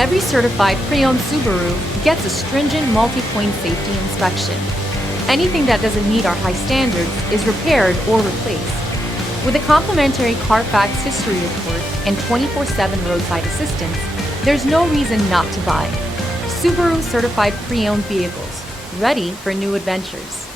Every certified pre-owned Subaru gets a stringent multi-point safety inspection. Anything that doesn't meet our high standards is repaired or replaced. With a complimentary Carfax history report and 24/7 roadside assistance, there's no reason not to buy. Subaru certified pre-owned vehicles, ready for new adventures.